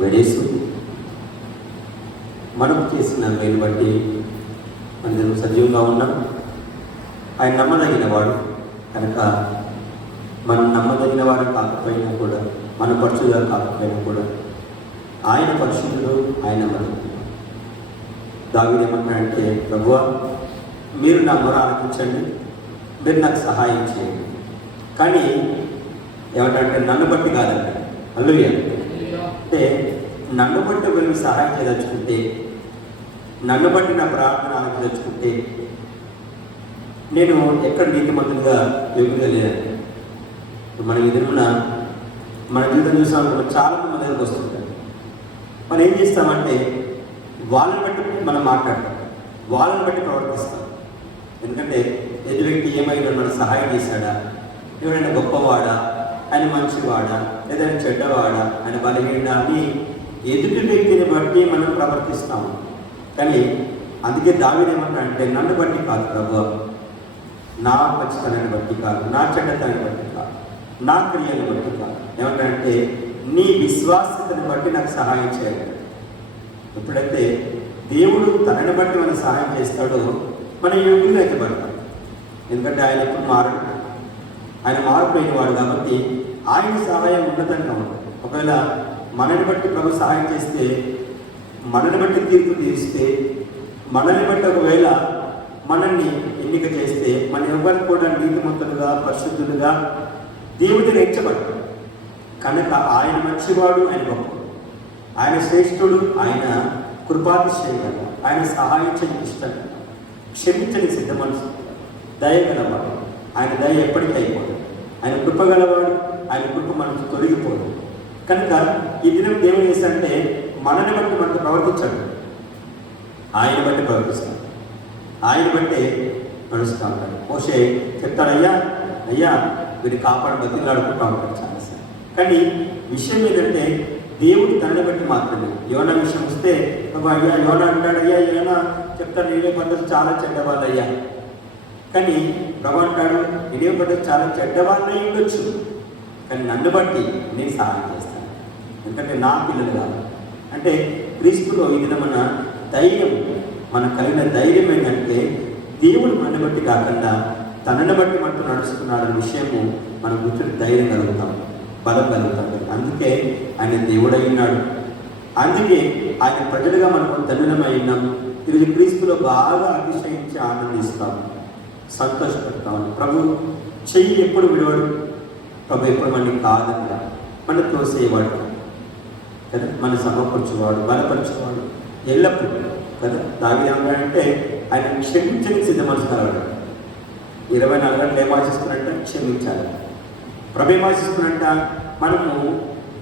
వెడేస్తుంది. మనం చేసిన మేలు బట్టి మనం సజీవంగా ఉన్నాం. ఆయన నమ్మదగిన వాడు కనుక మనం నమ్మదగిన వాడు కాకపోయినా కూడా, మన పరిశుద్ధులు కాకపోయినా కూడా ఆయన పరిశుద్ధుడు, ఆయన మనం. దావీదు ఏమంటాడంటే, ప్రభువా మీరు నా మొర ఆలకించండి, మీరు నాకు సహాయం చేయండి. కానీ ఏమంటే నన్ను బట్టి కాదండి. హల్లెలూయా. అంటే నన్ను బట్టి మీరు సహాయం చేయదలుచుకుంటే, నన్ను బట్టి నా ప్రార్థన ఆలకించుకుంటే నేను ఎక్కడ నీతిమంతులుగా ఎదుగుదలేదండి. మన ఎదురున్న మన జీవితం చూసాము, చాలా మంది మన దగ్గరకు వస్తుంటారు. మనం ఏం చేస్తామంటే వాళ్ళని బట్టి మనం మాట్లాడతాం, వాళ్ళని బట్టి ప్రవర్తిస్తాం. ఎందుకంటే ఎదురు వ్యక్తి ఏమైనా మనకు సహాయం చేశాడా, ఎవరైనా గొప్పవాడా, ఆయన మంచివాడా, ఏదైనా చెడ్డవాడా, ఆయన బలహీనడా అని ఎదుటి వ్యక్తిని బట్టి మనం ప్రవర్తిస్తాము. కానీ అందుకే దావీదు ఏమంటాడంటే, నన్ను బట్టి కాదు ప్రభువా, నా మంచితనాన్ని బట్టి కాదు, నా చెడ్డతనాన్ని బట్టి కాదు, నా క్రియలను బట్టి కాదు. ఏమంటాడంటే నీ విశ్వాసతను బట్టి నాకు సహాయం చేయాలి. ఎప్పుడైతే దేవుడు తనని బట్టి మనం సహాయం చేస్తాడో మనం యోగ్యులు అయితే పడతాం. ఎందుకంటే ఆయన ఎప్పుడు మారడు, ఆయన మారిపోయిన వాడు కాబట్టి ఆయన సహాయం ఉన్నతంగా ఉంటుంది. ఒకవేళ మనని బట్టి ప్రభు సహాయం చేస్తే, మనని బట్టి తీర్పు తీస్తే, మనల్ని బట్టి ఒకవేళ మనల్ని ఎన్నిక చేస్తే, మన ఎవరికి కూడా నీతిమంతులుగా పరిశుద్ధులుగా దేవుడిని ఎంచబడతాడు. కనుక ఆయన మంచివాడు, ఆయన గొప్ప, ఆయన శ్రేష్ఠుడు, ఆయన కృపాతిశయగల, ఆయన సహాయం చేయడానికి ఇష్టం, క్షమించని సిద్ధ మనసు, దయగలవాడు. ఆయన దయ ఎప్పటికీ అయిపోదు. ఆయన కృపగలవాడు, ఆయన కృప మనకు తొలగిపోదు. కనుక ఈ దినం దేవుడు చేశాడంటే మనని బట్టి మనకు ప్రవర్తించాడు, ఆయన బట్టి ప్రవర్తిస్తాడు, ఆయన బట్టే నడుస్తూ ఉంటాడు. మోషే చెప్తాడు, అయ్యా అయ్యా వీరిని కాపాడు, బతిలాడుకుంటూ ఉంటాడు చాలాసార్లు. కానీ విషయం ఏంటంటే దేవుడు తనని బట్టి మాత్రమే. యోనా విషయం వస్తే అయ్యా యోనా అంటాడు, అయ్యా యోనా చెప్తాడు, నేనే పద్ధతులు చాలా చెడ్డవాళ్ళు అయ్యా. కానీ ప్రభు అంటాడు, నేనే పద్ధతులు చాలా చెడ్డవాళ్ళే ఉండొచ్చు, కానీ నన్ను బట్టి నేను సహాయం చేస్తాను, ఎందుకంటే నా పిల్లలు కాదు. అంటే క్రీస్తులో ఇది మన ధైర్యం, మనకు కలిగిన ధైర్యం ఏంటంటే దేవుడు మనని బట్టి కాకుండా తనని బట్టి మనకు నడుస్తున్నాడన్న విషయము మనం కూర్చొని ధైర్యం కలుగుతాం, బలం కలుగుతాం. అందుకే ఆయన దేవుడై ఉన్నాడు, అందుకే ఆయన ప్రజలుగా మనకు ధన్యులమై ఉన్నాం. ఈరోజు క్రీస్తులో బాగా అతిశయించి ఆనందిస్తాం, సంతోషపడతాం. ప్రభు చెయ్యి ఎప్పుడు విడవడు, ప్రభు ఎప్పుడు మనకి కాదన్నా మన తోసేవాడు కదా, మన సమకూర్చేవాడు, బలపరిచేవాడు ఎల్లప్పుడూ కదా. దావీదు అంటే ఆయన క్షమించని సిద్ధ మనసు కలవాడు. 24 గంటలు ఏం ఆశిస్తున్నట్ట? క్షమించాలి. ప్రభు ఏం ఆశిస్తున్నట్ట? మనము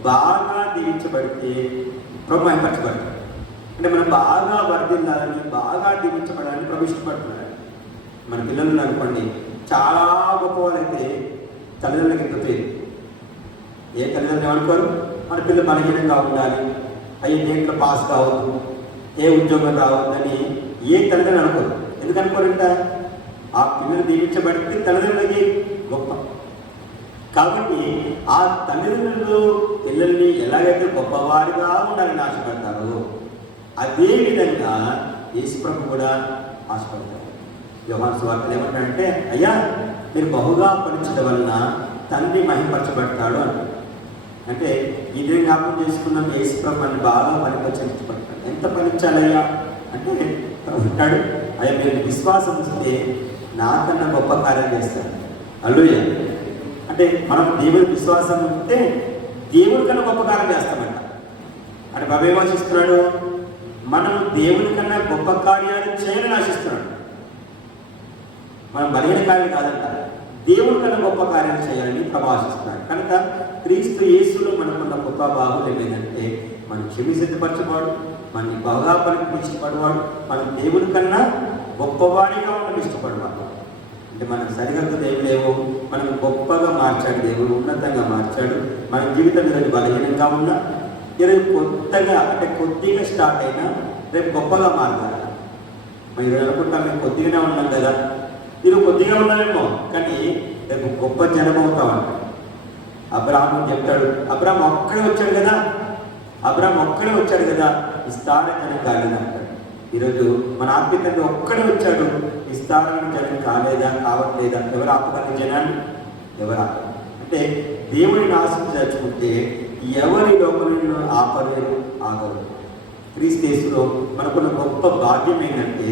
బాగా దీవించబడితే ప్రభు ఆయనపరచబడతాడు. అంటే మనం బాగా వర్ధిల్లాలని, బాగా దీవించబడాలని ప్రభు ఇష్టపడుతున్నాడు. మన పిల్లలు అనుకోండి, చాలా గొప్పవాళ్ళైతే తల్లిదండ్రులకు ఎంత పేరు. ఏ తల్లిదండ్రులు ఏమనుకోరు? మన పిల్లలు బలహీనంగా ఉండాలి, అయ్యే దేంట్లో పాస్ కావద్దు, ఏ ఉద్యోగం రావద్దని ఏ తల్లిదండ్రులు అనుకోరు. ఎందుకు అనుకోరంట? ఆ పిల్లలు దీవించబడితే తల్లిదండ్రులకి గొప్ప. కాబట్టి ఆ తల్లిదండ్రులు పిల్లల్ని ఎలాగైతే గొప్పవారిగా ఉండాలని ఆశపడతారో అదేవిధంగా యేసుప్రభు కూడా ఆశపడతారు. యోహాను సువార్తలో ఏమంటాడంటే, అయ్యా మీరు బహుగా ఫలించడం వలన తండ్రి మహిమపరచబడతాడు అంటారు. అంటే ఇదే జ్ఞాపకం చేసుకున్నాం, యేసుప్రభు అని బాగా ఫలింపబడతాడు. ఎంత ఫలించాలయ్యా అంటే అంటాడు, అయ్యా మీరు విశ్వాసం ఇస్తే నాకన్నా గొప్ప కార్యం చేస్తారు. హల్లెలూయా. అంటే మనం దేవుడి విశ్వాసం ఉంటే దేవుడి కన్నా గొప్ప కార్యం చేస్తామంట. అంటే బాబు ఏం ఆశిస్తున్నాడు? మనం దేవుడి కన్నా గొప్ప కార్యాలు చేయాలని ఆశిస్తున్నాడు. మనం బలహీన కార్యం కాదంట, దేవుడి కన్నా గొప్ప కార్యాలు చేయాలని ప్రభు ఆశిస్తున్నాడు. కనుక క్రీస్తు యేసులో మనకున్న గొప్ప బాహుల్యం ఏంటంటే మనం క్షమి సిద్ధపరచబడు, మనని బాగా పరిపించబడేవాడు, మనం దేవుడి కన్నా గొప్పవాడిగా ఉండడం ఇష్టపడేవాడు. అంటే మనకు సరిహద్దులు ఏం లేవు, మనం గొప్పగా మార్చాడు దేవుడు, ఉన్నతంగా మార్చాడు. మన జీవితం ఈరోజు బలహీనంగా ఉన్నా, ఈరోజు కొత్తగా అంటే కొద్దిగా స్టార్ట్ అయినా రేపు గొప్పగా మారుతారు. మనం ఈరోజు అనుకుంటాం మేము కొద్దిగానే ఉన్నాం కదా, ఈరోజు కొద్దిగా ఉన్నామేమో, కానీ రేపు గొప్ప జనం అవుతామంట. అబ్రాహాము చెప్తాడు, అబ్రాహాము ఒక్కడే వచ్చాడు కదా, అబ్రాహాం ఒక్కడే వచ్చాడు కదా, విస్తారమైన కాలేదు అంటాడు. ఈరోజు మన ఆత్మీయతంగా ఒక్కడే వచ్చాడు, విస్తారమైన జనం కాలేదా, కావట్లేదా? ఎవరు ఆపగలిగిన జనాన్ని? ఎవరు ఆప అంటే దేవుడిని ఆశించుకుంటే ఎవరి లోపలను ఆపలేరు, ఆగరు. క్రీస్తు మనకున్న గొప్ప భాగ్యం ఏంటంటే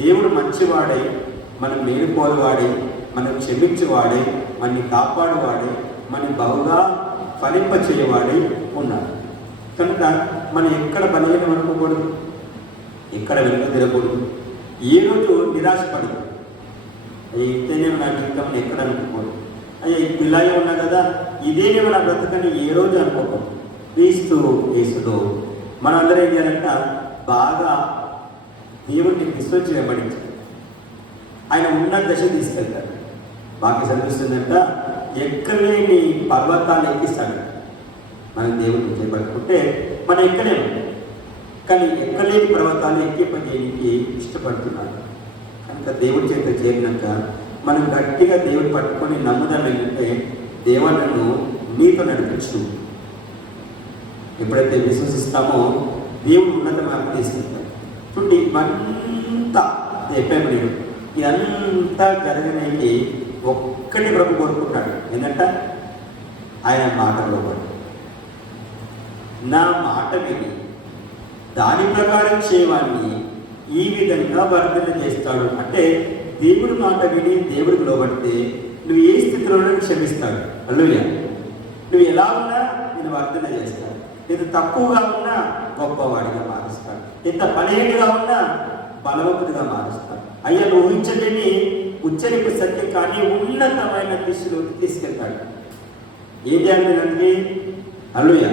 దేవుడు మంచివాడై, మనం మేలుకోలువాడై, మనం క్షమించేవాడై, మనని కాపాడువాడై, మనని బహుగా ఫలింపచేయవాడై ఉన్నాడు. కనుక మనం ఎక్కడ బలహీనం అనుకోకూడదు, ఎక్కడ వెనుక తిరగకూడదు. ఏ రోజు నిరాశపడదు. ఇంతేనే నా జీవితం ఎక్కడ అనుకోకూడదు. అయ్యా ఈ పిల్లాయి ఉన్నా కదా, ఇదేనేమో నా బ్రతకని ఏ రోజు అనుకోకూడదు. క్రీస్తు యేసులో మనందరం ఏం చేయాలంట, బాగా దేవుడిని విశ్వసించబడించాలి. ఆయన ఉన్న దశ తీసుకెళ్తాడు. బాగా చదివిస్తుందంట, ఎక్కలేని పర్వతాలు ఎక్కిస్తాడు. మనం దేవుడిని చేపట్టుకుంటే మనం ఎక్కలేము, కానీ ఎక్కలేని పర్వతాలు ఎక్కిపజేయడానికి ఇష్టపడుతున్నాడు. కనుక దేవుడి చేత చేరినాక మనం గట్టిగా దేవుడు పట్టుకొని నమ్ముదాం ఏంటంటే, దేవుళ్ళను నీతో నడిపించు. ఎప్పుడైతే విశ్వసిస్తామో దేవుడు ఉన్నత మార్పు తీసుకుంటాడు. చూడండి, ఇవంతా చెప్పాము నేను, ఇదంతా జరగడానికి ఒక్కటి ప్రభు కోరుకుంటాడు. ఏంటంటే ఆయన మాటలో నా మాట విని దాని ప్రకారం చేయవాన్ని ఈ విధంగా వర్ధన చేస్తాడు. అంటే దేవుడి మాట విని దేవుడికి లోబడితే నువ్వు ఏ స్థితిలోనూ క్షమిస్తాడు. హల్లెలూయా. నువ్వు ఎలా ఉన్నా నేను వర్ధన చేస్తాడు. ఎంత తక్కువగా ఉన్నా గొప్పవాడిగా మారుస్తాడు. ఎంత బలహీనంగా ఉన్నా బలవంతుడిగా మారుస్తాడు. అయ్యా నువ్వు ఊహించలేని ఉచ్చరింపు సత్యం కానీ ఉన్నతమైన దిశలోకి తీసుకెళ్తాడు. ఏం చేయాలి అంటే హల్లెలూయా,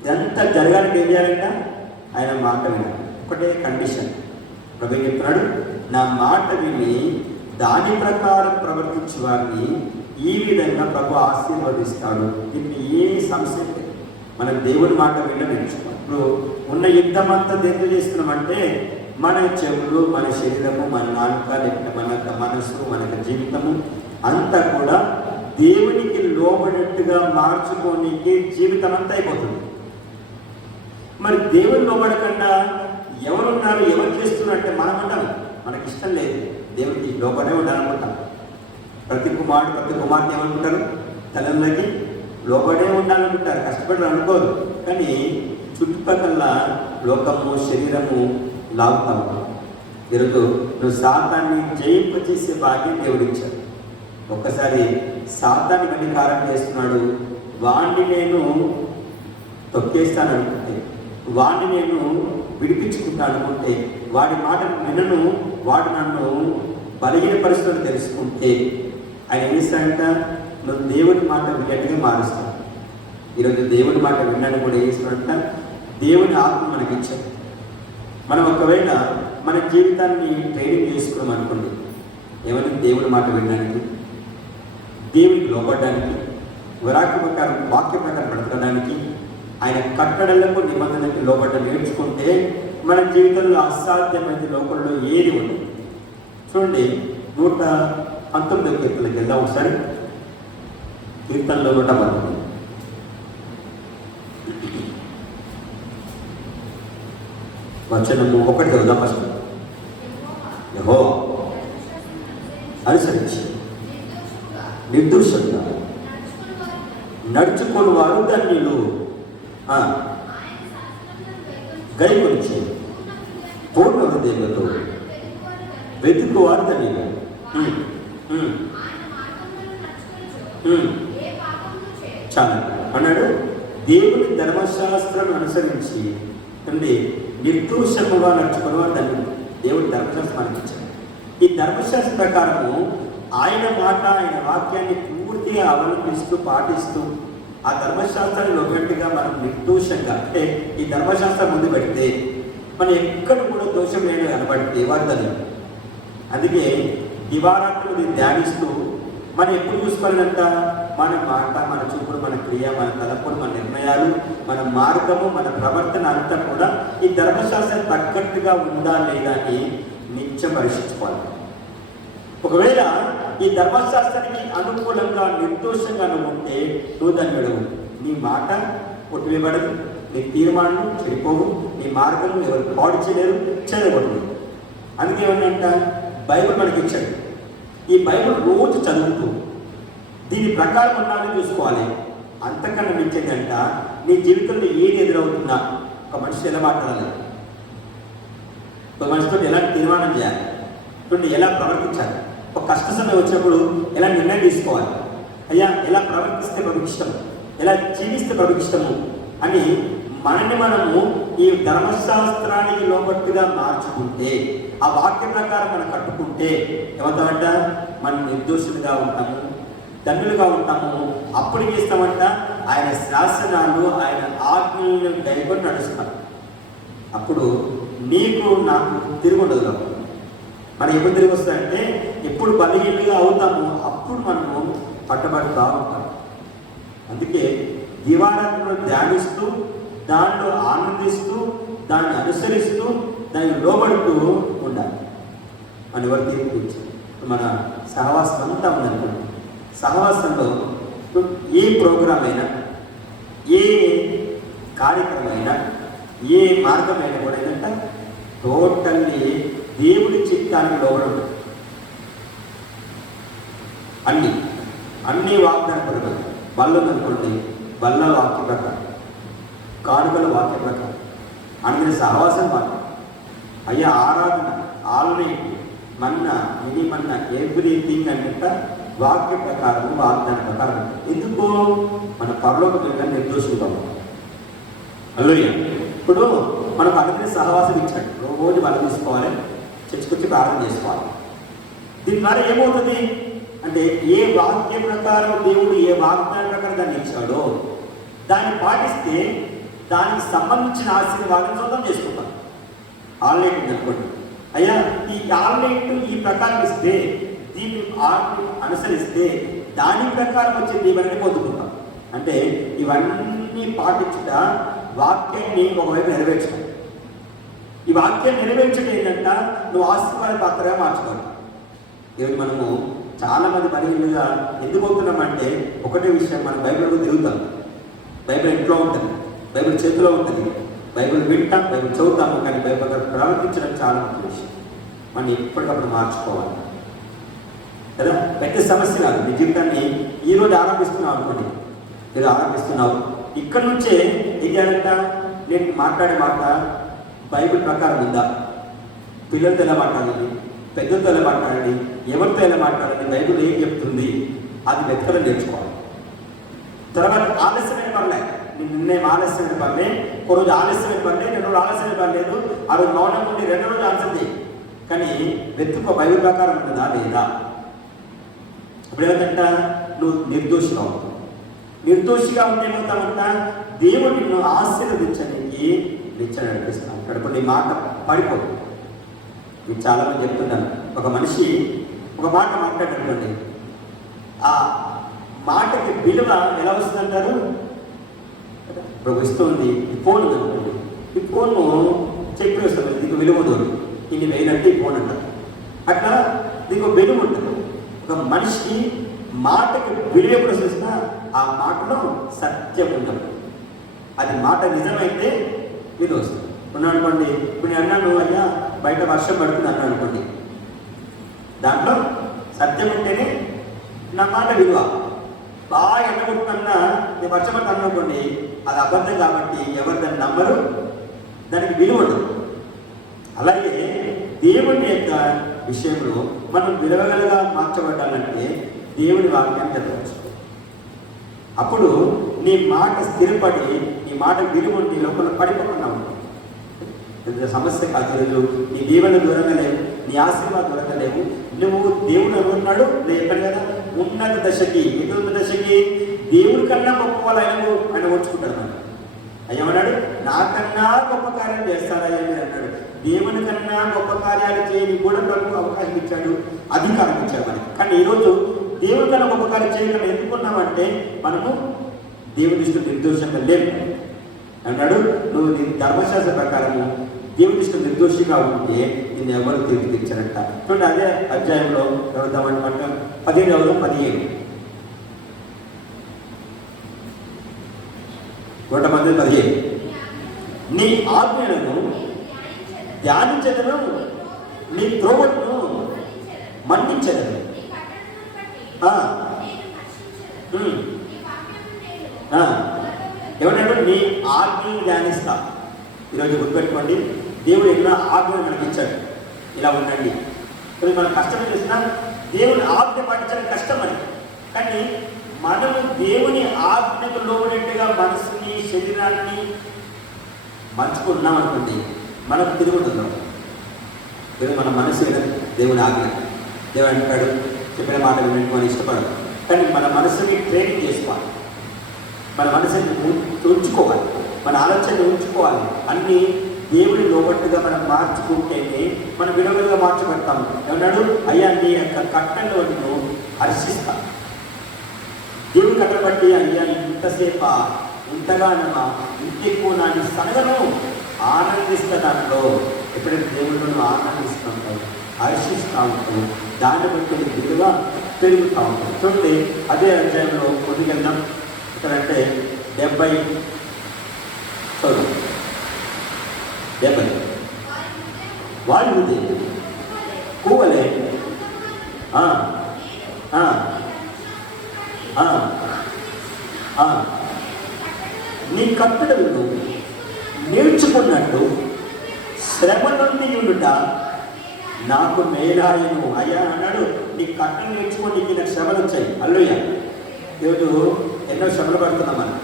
ఇదంతా జరగాలంటే ఏం చేయాలంట? ఆయన మాట వినాలి. ఒకటే కండిషన్ ప్రభు చెప్తున్నాడు, నా మాట విని దాని ప్రకారం ప్రవర్తించే వారిని ఈ విధంగా ప్రభు ఆశీర్వదిస్తాడు. దీనికి ఏ సమస్య లేదు. మనం దేవుడి మాట విన్న నేర్చుకోవాలి. ఇప్పుడు ఉన్న యుద్ధం అంతా దేంతో చేస్తున్నామంటే మన చెవులు, మన శరీరము, మన నాలుక, లేకపోతే మన మనసు, మన జీవితము అంతా కూడా దేవునికి లోబడినట్టుగా మార్చుకోనికి జీవితం అంతా అయిపోతుంది. మరి దేవుని లోబడకుండా ఎవరున్నారు, ఎవరు చేస్తున్నారు అంటే మనం ఉంటాం. మనకి ఇష్టం లేదు, దేవుడికి లోబడే ఉండాలనుకుంటాం. ప్రతి కుమార్తె ఏమనుకుంటారు? తల్లికి లోబడే ఉండాలనుకుంటారు, కష్టపడి అనుకోరు. కానీ చుట్టుపక్కల లోకము, శరీరము లాగుతాము. ఈరోజు నువ్వు సాతాన్ని జయింపచేసే భాగ్యం దేవుడిచ్చాడు. ఒక్కసారి సాతాన్ని అంగీకారం చేస్తున్నాడు, వాణ్ణి నేను తొక్కేస్తాను అనుకుంటే, వాడిని నేను విడిపించుకుంటాను అనుకుంటే, వాడి మాటను వినను, వాడు నన్ను బలహీన పరిస్థితులు తెలుసుకుంటే ఆయన ఏం చేస్తాడంట? నువ్వు దేవుడి మాట విన్నట్టుగా మారుస్తాను. ఈరోజు దేవుడి మాట విన్నాను కూడా ఏం చేస్తాడంట? దేవుని ఆత్మ మనకి ఇచ్చాడు. మనం ఒకవేళ మన జీవితాన్ని ట్రైనింగ్ చేసుకున్నాం అనుకోండి, ఏమని దేవుడి మాట వినడానికి, దేవుడికి లోపడడానికి, వాక్య ప్రకారం బ్రతకడానికి, ఆయన కట్టడలకు నిబంధనలకు లోపల నేర్చుకుంటే మన జీవితంలో అసాధ్యమైన లోకంలో ఏది ఉండదు. చూడండి, 119 కీర్తనకి వెళ్దాం ఒకసారి. కీర్తనలో 119 వచనము 1 చదువుదాం ఫస్ట్. యెహోవా అనుసరించి నిర్దోషంగా నడుచుకుని వారు ధన్యులు. గైకొనిచ్చి పూర్ణ హృదయంతో వెతుకువారు ధన్యులు. చాలా అన్నాడు. దేవుని ధర్మశాస్త్రం అనుసరించి అంటే నిర్దోషముగా నడుచుకుని దాన్ని దేవుడి ధర్మశాస్త్రానికి ఇచ్చాడు. ఈ ధర్మశాస్త్ర ప్రకారము ఆయన మాట, ఆయన వాక్యాన్ని పూర్తిగా అవలంబిస్తూ పాటిస్తూ ఆ ధర్మశాస్త్రాన్ని ఒకటిగా మనం నిర్దోషంగా, అంటే ఈ ధర్మశాస్త్రం ముందు పెడితే మనం ఎక్కడ కూడా దోషం లేని కనబడితే వార్తలు. అందుకే దివారాత్రులు ధ్యానిస్తూ మనం ఎప్పుడు చూసుకోవాలంట? మన మాట, మన చూపుడు, మన క్రియ, మన తలపుడు, మన నిర్ణయాలు, మన మార్గము, మన ప్రవర్తన అంతా కూడా ఈ ధర్మశాస్త్రం తగ్గట్టుగా ఉందా లేదా అని నిత్యం పరీక్షించుకోవాలి. ఒకవేళ ఈ ధర్మశాస్త్రానికి అనుకూలంగా నిర్దోషంగా నువ్వు ఉంటే నువ్వు ధన్యుడు. నీ మాట కొట్టివేయబడదు, నీ తీర్మానం చెడిపోవు, నీ మార్గం ఎవరు పాడు చేయలేరు, చేయకూడదు. అందుకే ఏమన్నంట, బైబిల్ మనకి ఇచ్చాడు. ఈ బైబిల్ రోజు చదువుతూ దీని ప్రకారం ఉన్నాడని చూసుకోవాలి. అంతకన్నా మించేదంట, నీ జీవితంలో ఏది ఎదురవుతుందా, ఒక మనిషి ఎలా మాట్లాడాలి, ఒక మనిషితో ఎలాంటి తీర్మానం చేయాలి, చూడండి ఎలా ప్రవర్తించాలి, ఒక కష్ట సమయం వచ్చినప్పుడు ఎలా నిర్ణయం తీసుకోవాలి, అయ్యా ఎలా ప్రవర్తిస్తే ప్రభుకి ఇష్టం, ఎలా జీవిస్తే ప్రభుకి ఇష్టము అని మనల్ని మనము ఈ ధర్మశాస్త్రానికి లోబట్టుగా మార్చుకుంటే, ఆ వాక్య ప్రకారం మనం కట్టుకుంటే ఏమవుతామంట, మనం నిర్దోషులుగా ఉంటాము, ధన్యులుగా ఉంటాము. అప్పుడు చేస్తామంట, ఆయన శాసనాలు ఆయన ఆజ్ఞలను గైకొని నడుస్తాం. అప్పుడు నీకు నాకు తిరుగుండదు. మనం ఎప్పుడు తిరిగి వస్తామంటే, ఎప్పుడు బలహీనంగా అవుతామో అప్పుడు మనము పట్టబడుతూ ఉంటాం. అందుకే దివారాత్రులు ధ్యానిస్తూ, దాంట్లో ఆనందిస్తూ, దాన్ని అనుసరిస్తూ, దాన్ని లోబడుతూ ఉండాలి. మన ఎవరు తీర్పు మన సహవాసం అంతా ఉందనుకోండి. సహవాసంలో ఏ ప్రోగ్రాం అయినా, ఏ కార్యక్రమం అయినా, ఏ మార్గమైనా కూడా ఏంటంటే టోటల్లీ దేవుడి చిత్తానికి లోబడి అన్ని వాగ్దాన పరులు బల్ల అనుకోండి, బల్ల వాక్య ప్రకారం, కానుకల వాక్య ప్రకారం, అందుకని సహవాసం వాక్యం, అయ్యా ఆరాధన, ఆల్రెడీ మన్న, మినీ మన్న, ఎవ్రీథింగ్ అంటే వాక్య ప్రకారం, వాగ్దాన ప్రకారం. ఎందుకు? మన పరలోక నిర్దోషులుగా అల్లుయ్య. ఇప్పుడు మనకు అందరినీ సహవాసం ఇచ్చాడు, రోజు వాళ్ళు తీసుకోవాలి, చర్చకొచ్చి ప్రార్థన చేసుకోవాలి. దీని ద్వారా ఏమవుతుంది అంటే, ఏ వాక్య ప్రకారం దేవుడు ఏ వాగ్దాన ప్రకారం దాన్ని ఇచ్చాడో దాన్ని పాటిస్తే దానికి సంబంధించిన ఆశీర్వాదం సొంతం చేసుకుంటాం. ఆల్రెడీ అనుకోండి, అయ్యా ఈ ఆల్రెడీ ఈ ప్రకారం ఇస్తే, దీన్ని అనుసరిస్తే దాని ప్రకారం వచ్చే దీవెనని పొందుకుంటాం. అంటే ఇవన్నీ పాటించుట వాక్యాన్ని ఒకవైపు నెరవేర్చడం. ఈ వాక్యం నెరవేర్చడం ఏంటంట, నువ్వు ఆశీర్వాద పాత్రగా మార్చుకోవాలి. ఈరోజు మనము చాలామంది బలహీనంగా ఎందుకు అవుతున్నామంటే, ఒకటే విషయం, మనం బైబిల్ తిరుగుతాం, బైబిల్ ఇంట్లో ఉంటుంది, బైబిల్ చేతిలో ఉంటుంది, బైబిల్ వింటాం, బైబిల్ చదువుతాము, కానీ బైబిల్ ప్రవర్తించడం చాలా ముఖ్య విషయం. మనం ఎప్పటికప్పుడు మార్చుకోవాలి కదా. పెద్ద సమస్య కాదు. నీ జీవితాన్ని ఈరోజు ఆరంభిస్తున్నావు అనుకోండి, మీరు ఆరంభిస్తున్నావు, ఇక్కడ నుంచే ఏదంట, నేను మాట్లాడే మాట బైబిల్ ప్రకారం ఉందా, పిల్లలతో ఎలా మాట్లాడాలి, పెద్దలతో ఎలా మాట్లాడాలి, ఎవరితో ఎలా మాట్లాడాలి, బైబిల్ ఏం చెప్తుంది, అది వెతకడం నేర్చుకోవాలి. తర్వాత ఆలస్యమైన పర్లే, నిన్నేం ఆలస్యమైన పర్లే, ఒక రోజు ఆలస్యమైన పర్లే, 2 రోజులు ఆలస్యమైన పర్లేదు, ఆ రోజు మౌనం ఉండి 2 రోజులు ఆన్సర్ చేయి, కానీ వెతుక్కో బైబిల్ ప్రకారం ఉంటుందా లేదా. ఇప్పుడు ఏమంట, నువ్వు నిర్దోషిగా ఉంటావు. నిర్దోషిగా ఉంటే ఏమవుతామంట, దేవుడు నిన్ను ఆశీర్వదించడానికి నిచ్చెన నడిపిస్తాను. ఇప్పుడు నీ మాట పడిపోదు. నేను చాలామంది చెప్తున్నాను, ఒక మనిషి ఒక మాట మాట్లాడేటండి, ఆ మాటకి విలువ ఎలా వస్తుందంటారు. ఇప్పుడు వస్తుంది, ఈ ఫోన్ ఉందనుకోండి, ఈ ఫోన్ను చెప్పి వస్తుంది, దీనికి విలువ ఉండదు, ఇన్ని వేలంటే ఈ ఫోన్ అంటారు. అట్లా దీనికి ఒక విలువ ఉంటుంది. ఒక మనిషి మాటకి విలువ ఎప్పుడు చూసినా ఆ మాటలో సత్యం ఉండదు. అది మాట నిజమైతే విలువ వస్తుంది. ఉన్నాను అనుకోండి, ఇప్పుడు నేను అన్నాను, అయ్యా బయట వర్షం పడుతుంది అన్నాను అనుకోండి, దాంట్లో సత్యం ఉంటేనే నా మాట విలువ. బాగా ఎండగొట్టుకున్నా నేను వర్షం పడుతుంది అనుకోండి, అది అబద్ధం కాబట్టి ఎవరు దాన్ని నమ్మరు, దానికి విలువ ఉండదు. అలాగే దేవుని యొక్క విషయంలో మనం విలువగలగా మార్చబడాలంటే దేవుని వాక్యాన్ని చదవచ్చు. అప్పుడు నీ మాట స్థిరపడి, నీ మాట విలువ నీ లోపల పడిపోకుండా ఉంటుంది. సమస్య కాదు. ఈరోజు నీ దీవెన దూరంగా లేవు, నీ ఆశీర్వాదం దూరంగా లేవు. నువ్వు దేవుడు అనుకున్నాడు చెప్పాడు కదా, ఉన్నత దశకి, ఎదురున్న దశకి దేవుడి కన్నా గొప్ప వాళ్ళు ఆయన ఓర్చుకుంటాడు. మనం అయ్యమన్నాడు, నాకన్నా గొప్ప కార్యాలు చేస్తాడా అని అన్నాడు. దేవుని కన్నా గొప్ప కార్యాలు చేయని కూడా మనకు అవకాశం ఇచ్చాడు, అధికారం ఇచ్చాడు మనకి. కానీ ఈరోజు దేవుని కన్నా గొప్ప కార్యం చేయకుండా ఎందుకున్నామంటే, మనము దేవుని దృష్టిలో నిర్దోషంగా లేవు అన్నాడు. నువ్వు నీ ధర్మశాస్త్ర ప్రకారము దేవుని దృష్టిలో నిర్దోషిగా ఉంటే నిన్ను ఎవరు తీర్పు తీర్చారంట. చూడండి, అదే అధ్యాయంలో చదువుతామన్నమాట, 15:17. 115 నీ ఆజ్ఞలను ధ్యానించదను, నీ త్రోవను మన్నించదను. ఏమంటే నీ ఆజ్ఞను ధ్యానిస్తా. ఈరోజు గుర్తుపెట్టుకోండి, దేవుడు ఎన్నో ఆజ్ఞలు మనకి ఇచ్చాడు. ఇలా ఉండండి. ఇప్పుడు మనం కష్టం చేసినా దేవుని ఆజ్ఞ పాటించడం కష్టం అని. కానీ మనము దేవుని ఆజ్ఞకు లోబడేట్టుగా మనసుని శరీరాన్ని మంచుకున్నాం అనుకోండి, మనకు తిరుగుతుందాం. మన మనసు దేవుని ఆజ్ఞ. దేవుడు అంటాడు, చెప్పిన మాట వినడానికి మనం ఇష్టపడదు. కానీ మన మనసుని ట్రైనింగ్ చేసుకోవాలి, మన మనసుని ఉంచుకోవాలి, మన ఆలోచన ఉంచుకోవాలి. అన్నీ దేవుని లోబట్టుగా మనం మార్చుకుంటేనే మనం విలువలుగా మార్చబడతాము. ఏమన్నాడు? అయ్యా నీ యొక్క కట్టలో నేను హర్షిస్తా. దేవుని కట్టలు బట్టి అయ్యా ఇంతసేప ఇంతగానమా ఇంకెక్కువ నాని సనగను ఆనందిస్తా. దాంట్లో ఎప్పుడైతే దేవుళ్ళు ఆనందిస్తూ ఉంటావు, హర్షిస్తూ ఉంటావు, దాన్ని బట్టి విలువ పెరుగుతూ ఉంటాం. చూడండి, అదే అధ్యాయంలో ముందుకెళ్దాం. ఇక్కడంటే 70 వాళ్ళు కూవలే నీ కట్టడలను నేర్చుకున్నట్టు శ్రమ నుండి ఉండుట నాకు మేలాయను. అయ్యా అన్నాడు, నీ కట్టలు నేర్చుకొని నీకు నాకు శ్రమలు వచ్చాయి. అల్లుయ్య, ఈరోజు ఎన్నో శ్రమలు పడుతున్నాం మనం.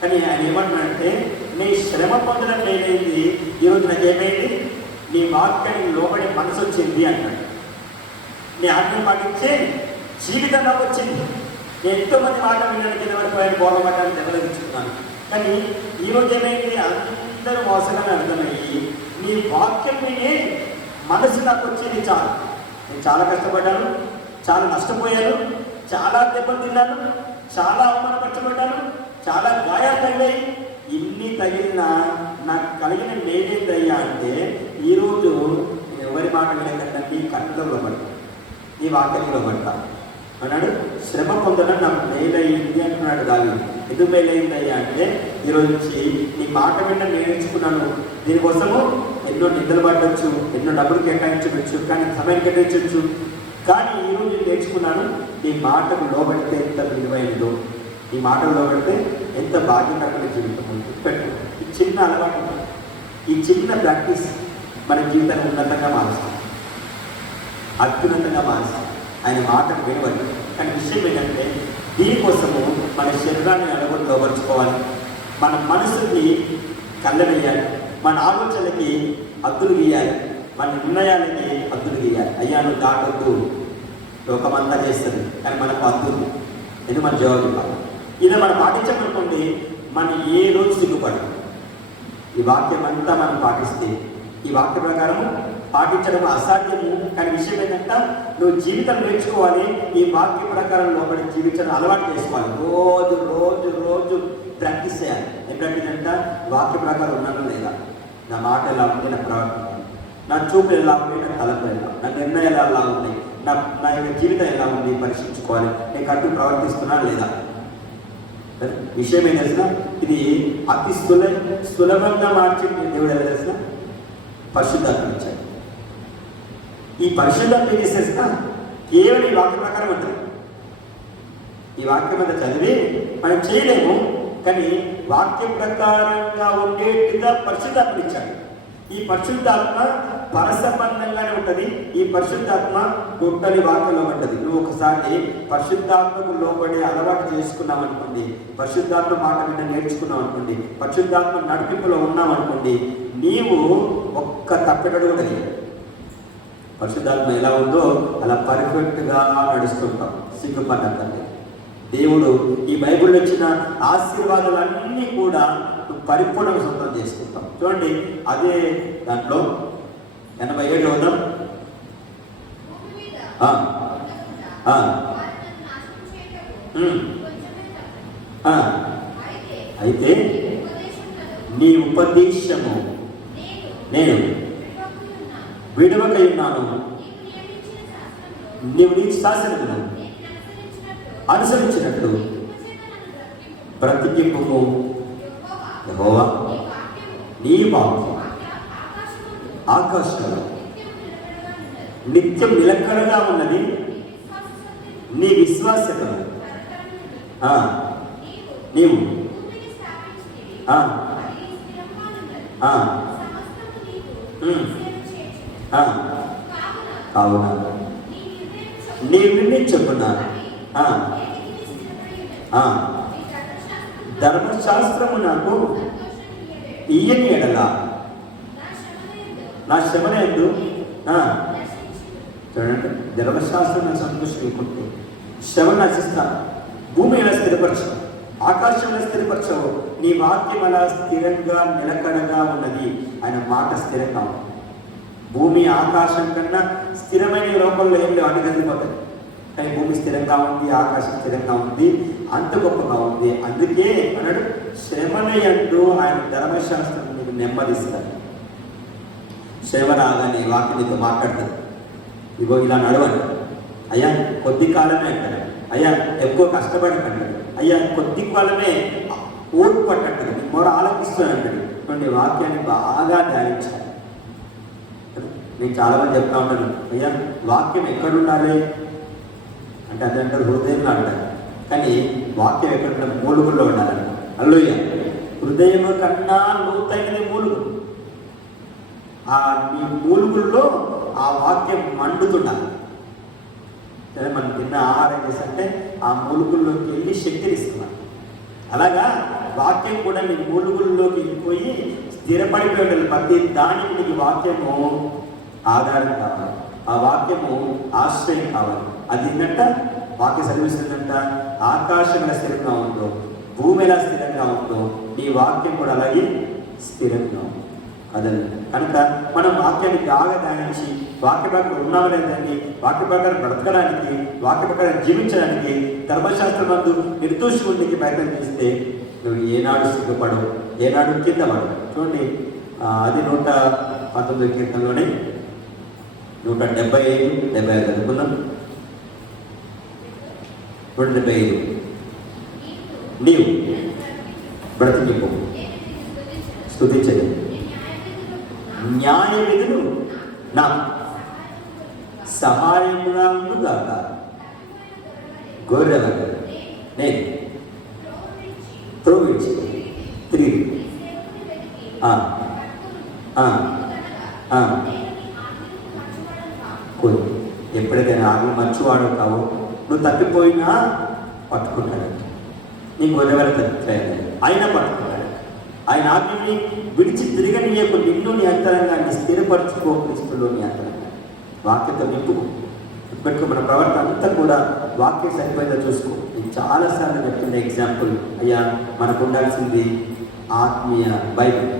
కానీ ఆయన ఏమంటున్నాడంటే, నీ శ్రమ పొందడం ఏమైంది, ఈరోజు నాకు ఏమైంది, నీ వాక్యానికి లోబడే మనసు వచ్చింది అన్నాడు. నీ ఆజ్ఞ పాటించే జీవితం నాకు వచ్చింది. నేను ఎంతోమంది మాట వినడానికి కింద వరకు ఆయన బోధపడ్డానికి నిర్వహించుకున్నాను. కానీ ఈరోజు ఏమైంది, అందరూ మోసగానే అర్థమయ్యి నీ వాక్యం వినే మనసు నాకు వచ్చింది. చాలు, నేను చాలా కష్టపడ్డాను, చాలా నష్టపోయాను, చాలా దెబ్బలు తిన్నాను, చాలా అవమానపరచబడ్డాను, చాలా గాయాలు తగిలాయి. ఇన్ని తగిలినా నాకు కలిగిన మేలేదయ్యా అంటే ఈరోజు నేను ఎవరి మాట వినకుండా నీ కట్టలో పడతా, నీ వాక్యంలో పడతా అన్నాడు. శ్రమ పొందడం నాకు మేలయ్యింది అంటున్నాడు దావీదు. ఎందుకు మేలయ్యిందయ్యా అంటే ఈరోజు నుంచి నీ మాట విన్న నేర్చుకున్నాను. దీనికోసము ఎన్నో నిద్రలు పట్టవచ్చు, ఎన్నో డబ్బులు కేటాయించవచ్చు, కానీ సమయం కేటాయించవచ్చు. కానీ ఈరోజు నేర్చుకున్నాను, నీ మాటకు లోబడితే ఎంత విలువైనదో, ఈ మాటలు లోబడితే ఎంత బాధ్యకరమైన జీవితం ఉంది. పెట్టు, ఈ చిన్న అలవాటు, ఈ చిన్న ప్రాక్టీస్ మన జీవితాన్ని ఉన్నతంగా మారుస్తాం, అత్యున్నతంగా మారుస్తాం. ఆయన మాటకు వినవద్దు. కానీ విషయం ఏంటంటే, దీనికోసము మన శరీరాన్ని అలవాటు లోపరుచుకోవాలి, మన మనసుకి కళ్ళవేయాలి, మన ఆలోచనలకి హద్దులు గీయాలి, మన నిర్ణయాలకి హద్దులు గీయాలి. అయ్యా నువ్వు దాటొద్దు, లోకమంతా చేస్తుంది, కానీ మనకు హద్దులు ఎందుకు మన జవాబు ఇవ్వాలి. ఇది మనం పాటించమనుకోండి, మనం ఏ రోజు సిగ్గుపడదు. ఈ వాక్యం అంతా మనం పాటిస్తే, ఈ వాక్య ప్రకారం పాటించడం అసాధ్యము. కానీ విషయం ఏంటంటే, నువ్వు జీవితం నేర్చుకోవాలి, ఈ వాక్య ప్రకారం లోపలి జీవించడం అలవాటు చేసుకోవాలి. రోజు రోజు రోజు ప్రాక్టీస్ చేయాలి. ఏంటంటే వాక్య ప్రకారం ఉన్నాను లేదా, నా మాట ఎలా ఉంది, నా ప్రవర్తన, నా చూపులు ఎలా ఉంది, నా తలపు ఎలా, నా నిర్ణయాలు ఎలా ఉన్నాయి, నా యొక్క జీవితం ఎలా ఉంది పరీక్షించుకోవాలి. నేను కట్టు ప్రవర్తిస్తున్నా లేదా. విషయం ఏం తెలిసిన, ఇది అతి సులభంగా మార్చి దేవుడు ఎలా తెలిసిన పరిశుద్ధాత్మ ఇచ్చాడు. ఈ పరిశుద్ధాత్మ ఏం చేసేసిన కేవలం ఈ వాక్య ప్రకారం ఉంటుంది. ఈ వాక్యం అంతా చదివి మనం చేయలేము, కానీ వాక్య ప్రకారంగా ఉండేట్టుగా పరిశుద్ధాత్మ ఇచ్చాడు. ఈ పరిశుద్ధాత్మ పరసంబంధంగానే ఉంటుంది. ఈ పరిశుద్ధాత్మ గుట్టని వాక్యంలో ఉంటుంది. నువ్వు ఒకసారి పరిశుద్ధాత్మకు లోబడి అలవాటు చేసుకున్నావు అనుకోండి, పరిశుద్ధాత్మ మాట మీద నేర్చుకున్నావు అనుకోండి, పరిశుద్ధాత్మ నడిపింపులో ఉన్నావు అనుకోండి, నీవు ఒక్క తప్పెటడు కూడా పరిశుద్ధాత్మ ఎలా ఉందో అలా పర్ఫెక్ట్గా నడుస్తుంటాం. సిగ్గుపడ్డండి. దేవుడు ఈ బైబిల్లో ఇచ్చిన ఆశీర్వాదాలన్నీ కూడా పరిపూర్ణంగా సొంతం చేసుకుంటాం. చూడండి, అదే దాంట్లో 87 ఉందాం. అయితే నీ ఉపదేశము నేను విడవకై ఉన్నాను, నీవు నీ శాసనమును అనుసరించినట్లు బ్రతికింపుము యెహోవా నీ వాక్యం ఆకాశంలో నిత్యం నిలకడగా ఉన్నది, నీ విశ్వాసతను నీవు కావున నీ నిర్ణయించుకున్నాను ధర్మశాస్త్రము నాకు ఇయ్యని ఎడల నా శ్రమనందు చూడండి, ధర్మశాస్త్రం నాకు సంతోషించుకుంటే శ్రమ నశిస్తా. భూమి ఎలా స్థిరపరచవు, ఆకాశం ఎలా స్థిరపరచవు, నీ వాక్యం అలా స్థిరంగా నిలకడగా ఉన్నది. ఆయన మాట స్థిరంగా ఉంది. భూమి ఆకాశం కన్నా స్థిరమైన లోకంలో ఏం లేవు, అన్ని కదిలిపోతాయి. కానీ భూమి స్థిరంగా ఉంది, ఆకాశం స్థిరంగా ఉంది, అంత గొప్పగా ఉంది. అందుకే అన్నాడు, శ్రమనయందు ఆయన ధర్మశాస్త్రం నీకు నెమ్మదిస్తాడు. శ్రమ రాగానే వాక్యం నీతో మాట్లాడతాడు. ఇగో ఇలా నడవండి అయ్యా, కొద్ది కాలమే అంటాడు. అయ్యా ఎక్కువ కష్టపడకంటాడు. అయ్యా కొద్ది కాలమే ఓటు పట్టంటాడు. మొర ఆలోచిస్తాను అంటాడు. ఇటువంటి వాక్యాన్ని బాగా ధ్యానించాలి. నేను చాలామంది చెప్తా ఉంటాను, అయ్యా వాక్యం ఎక్కడుండాలి అంటే అది అంటారు హృదయంలో అంటారు. కానీ వాక్యం ఎక్కడుండాలి? మూలుగుల్లో ఉండాలంట. హల్లెలూయ. హృదయం కన్నా లోతైనది మూలుగు. మీ మూలుగుల్లో ఆ వాక్యం మండుతుండాలి. సరే, మనం తిన్న ఆహారం చేసంటే ఆ మూలుగుల్లోకి వెళ్ళి శక్తిని ఇస్తున్నాం. అలాగా వాక్యం కూడా మీ మూలుగుల్లోకి వెళ్ళిపోయి స్థిరపడిపోయి ప్రతి దానికి మీకు వాక్యము ఆధారం కావాలి, ఆ వాక్యము ఆశ్రయం కావాలి. అది ఏంటంట వాక్య సర్వీస్తుందంట. ఆకాశం ఎలా స్థిరంగా ఉందో, భూమి ఎలా స్థిరంగా ఉందో, నీ వాక్యం కూడా అలాగే స్థిరంగా ఉంది. అదండి. కనుక మనం వాక్యాన్ని బాగా ధ్యానించి వాక్య ప్రకారం ఉన్నామా లేదండి, వాక్య ప్రకారం బ్రతకడానికి, వాక్య ప్రకారం జీవించడానికి ధర్మశాస్త్రం నందు నిర్దోషుడికి ప్రయత్నం చేస్తే నువ్వు ఏనాడు సిగ్గుపడవు, ఏనాడు కింద పడవు. చూడండి, అది 119 కీర్తనలోనే 175 75 అనుకున్నాం. 175 నీవు బ్రతికిపో, స్తుతించదు. న్యాయ విధులు నా సహాయముగా ఉండుగాక. గొర్రెలను నేను త్రోవించి తిరిగి ఎప్పుడైనా ఆగి మంచివాడు కావు, నువ్వు తప్పిపోయినా పట్టుకుంటాడు. నీ గొర్రెల తప్పిపోయాడు, అయినా పట్టుకుంటాడు. ఆయన ఆజ్ఞని విడిచి తిరగనీయకు. నిన్ను నీ అంతరంగాన్ని స్థిరపరచుకో క్రీస్తులో నీ అంతరంగా. వాక్యంతో నింపుకు పెట్టుకో. మన ప్రవర్తన అంతా కూడా వాక్యం సరిపోయిందో చూసుకో. నేను చాలాసార్లు చెప్తున్న ఎగ్జాంపుల్, అయ్యా మనకు ఉండాల్సింది ఆత్మీయ బైబిల్.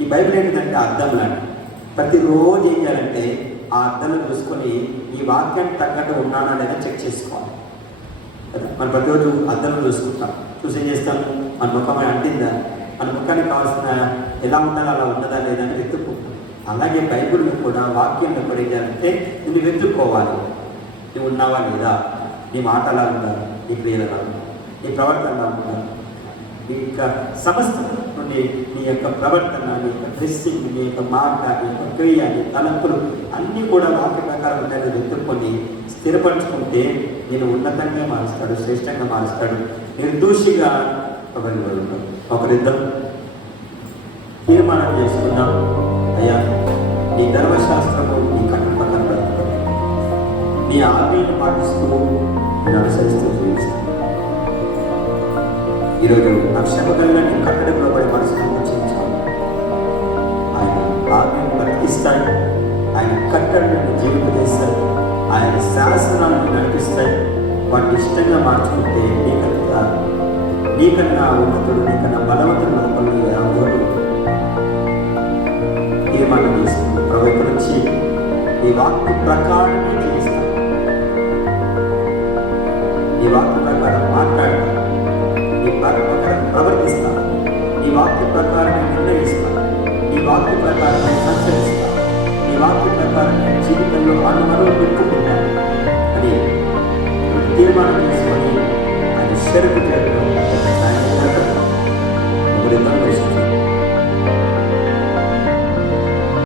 ఈ బైబిల్ ఏంటంటే అర్థం లాంటి. ప్రతిరోజు ఏం చేయాలంటే ఆ అర్థంలో చూసుకొని ఈ వాక్యానికి తగ్గట్టు ఉన్నానా లేదా చెక్ చేసుకోవాలి కదా. మనం ప్రతిరోజు అర్థంలో చూసుకుంటాం. చూసి ఏం చేస్తాము, మన ముఖం అంటిందా, మన ముఖానికి కావాల్సిన ఎలా ఉండాలో అలా ఉన్నదా లేదా అని వెతుక్కుంటాం. అలాగే బైబిల్లో కూడా వాక్యంలో కూడా ఏం చేయాలంటే నువ్వు వెతుక్కోవాలి. నువ్వు ఉన్నావా లేదా, నీ మాట అలా ఉందా, నీ క్రియలు ఎలా ఉందా, నీ ప్రవర్తన ఎలా ఉందా, నీ యొక్క సమస్త నుండి నీ యొక్క ప్రవర్తన, నీ యొక్క డ్రెస్సింగ్, నీ యొక్క మాట, నీ యొక్క క్రియ, నీ తలంపులు అన్నీ కూడా వాక్య ప్రకారం ఉంటాయని వెతుక్కొని స్థిరపరచుకుంటే నేను ఉన్నతంగా మారుస్తాడు, శ్రేష్టంగా మారుస్తాడు, నిర్దోషిగా ఒకరిద్దరు తీర్మానం చేసుకున్నాం. అయ్యా నీ ధర్మశాస్త్రము నీ కట్టు పక్కన నీ ఆజ్ఞలను పాటిస్తూ నేను అనుసరిస్తూ జీవిస్తాను. ఈరోజు నా శ్రమ కలిగిన నీ కట్టడంలో పడి మనసును రక్షించాలి. ఆయన ఆజ్ఞను బ్రతికిస్తాడు, ఆయన కట్టడలను జీవింపజేస్తాడు, ఆయన శాసనాలను నడిపిస్తాడు. వాటిని ఇష్టంగా మార్చుకుంటే నీకన్నా ఉన్నతుడు, నీకన్నా బలవంతుడు లోపల ఎవరు తీర్మానం చేసుకుంది. ప్రభుత్వం నుంచి నీ వాక్య ప్రకారమే జీవిస్తాను, నీ వాక్య ప్రకారం మాట్లాడతాను, నీ ప్రకారం ప్రవర్తిస్తాను, నీ వాక్య ప్రకారం నిర్ణయిస్తాను, నీ వాక్య ప్రకారం సంచరిస్తాను, నీ వాక్య ప్రకారం నేను జీవితంలో అనుమతులు పెట్టుకుంటాను అని తీర్మానం చేసుకొని ఆయన షరతు చేయడం ఫలితం దర్శించారు.